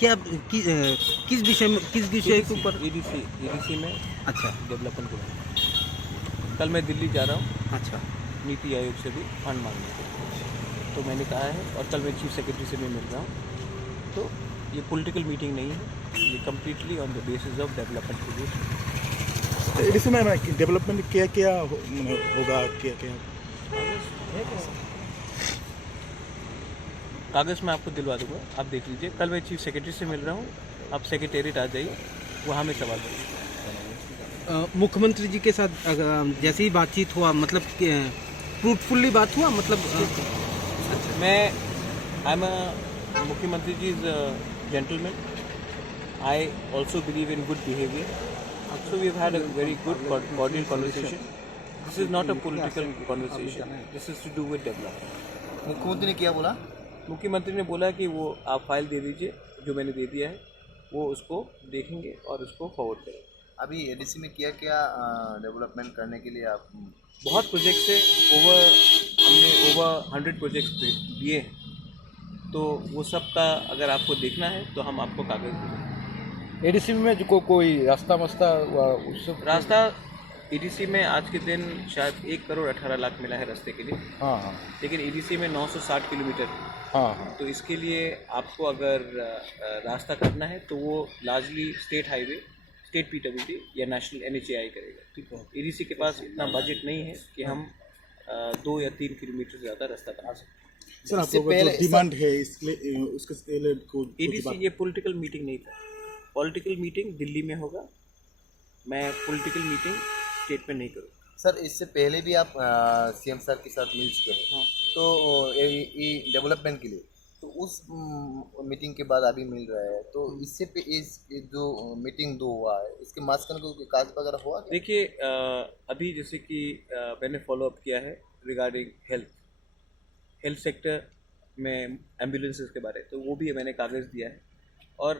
क्या किस विषय के ऊपर? एडीसी में अच्छा डेवलपमेंट के बारे में। कल मैं दिल्ली जा रहा हूँ अच्छा नीति आयोग से भी फंड मांगने के लिए, तो मैंने कहा है, और कल मैं चीफ सेक्रेटरी से भी मिल रहा हूँ। तो ये पॉलिटिकल मीटिंग नहीं है, ये completely on the basis of development के लिए। एडीसी में डेवलपमेंट क्या क्या होगा, क्या क्या कागज़ मैं आपको दिलवा दूंगा, आप देख लीजिए। कल मैं चीफ सेक्रेटरी से मिल रहा हूँ, आप सेक्रेटेरिएट आ जाइए, वहाँ में सवाल करिए। मुख्यमंत्री जी के साथ जैसे ही बातचीत हुआ, मतलब फ्रूटफुल्ली बात हुआ, मतलब मैं आई एम मुख्यमंत्री जी is gentleman. I also believe in good behaviour, so we have had a very good cordial conversation. This is not a political conversation, this is to do with development. मुख्यमंत्री ने क्या बोला? मुख्यमंत्री ने बोला कि वो आप फाइल दे दीजिए, जो मैंने दे दिया है वो उसको देखेंगे और उसको फॉरवर्ड करेंगे। अभी एडीसी में क्या क्या डेवलपमेंट करने के लिए आप? बहुत प्रोजेक्ट से हमने ओवर 100 प्रोजेक्ट्स दिए हैं, तो वो सब का अगर आपको देखना है तो हम आपको कागज़ देंगे। एडीसी में जो कोई रास्ता मस्ता उससे रास्ता एडीसी में आज के दिन शायद 1 करोड़ 18 लाख मिला है रास्ते के लिए, हाँ हाँ लेकिन एडीसी में 960 किलोमीटर, हाँ हाँ तो इसके लिए आपको अगर रास्ता करना है तो वो largely state highway, state PWD या नेशनल एनएचएआई करेगा। ठीक है, एडीसी के पास इतना बजट नहीं है कि हम 2 या 3 किलोमीटर ज़्यादा रास्ता बना सकते। सर आपको जो डिमांड है इसलिए उसके लिए एडीसी ये पॉलिटिकल मीटिंग नहीं था, पॉलिटिकल मीटिंग दिल्ली में होगा, मैं पॉलिटिकल मीटिंग स्टेट में नहीं करूँगा। सर इससे पहले भी आप सीएम सर के साथ मिल चुके हैं, हाँ। तो ये डेवलपमेंट के लिए, तो उस मीटिंग के बाद अभी मिल रहा है, तो इससे पे इस जो मीटिंग दो हुआ है इसके मास्कन को काज वगैरह हुआ क्या? देखिए अभी जैसे कि मैंने फॉलो अप किया है रिगार्डिंग हेल्थ सेक्टर में एम्बुलेंसेस के बारे, तो वो भी मैंने कागज़ दिया है, और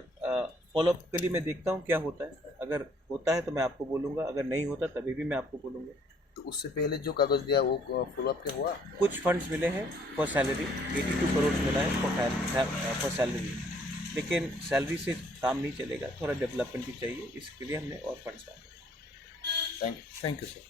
फॉलो अप के लिए मैं देखता हूँ क्या होता है। अगर होता है तो मैं आपको बोलूँगा, अगर नहीं होता तभी भी मैं आपको बोलूँगा। तो उससे पहले जो कागज़ दिया वो फॉलो अप क्या हुआ? कुछ फंड्स मिले हैं फॉर सैलरी, 82 करोड़ मिला है फॉर सैलरी, लेकिन सैलरी से काम नहीं चलेगा, थोड़ा डेवलपमेंट भी चाहिए, इसके लिए हमने और फंड्स डाले। Thank you sir.